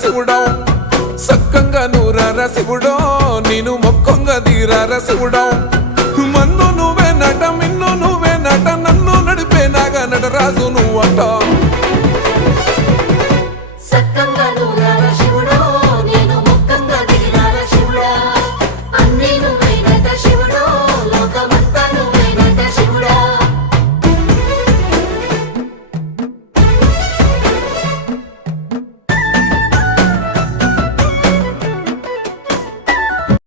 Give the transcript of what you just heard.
శివుడో సక్కంగా నూరార శివుడో నేను మొక్కంగా తీరార శివుడో మన్ను నువ్వే నట మిన్ను నువ్వే నట నన్ను నడిపే నాగా నటరాజు నువ్వంట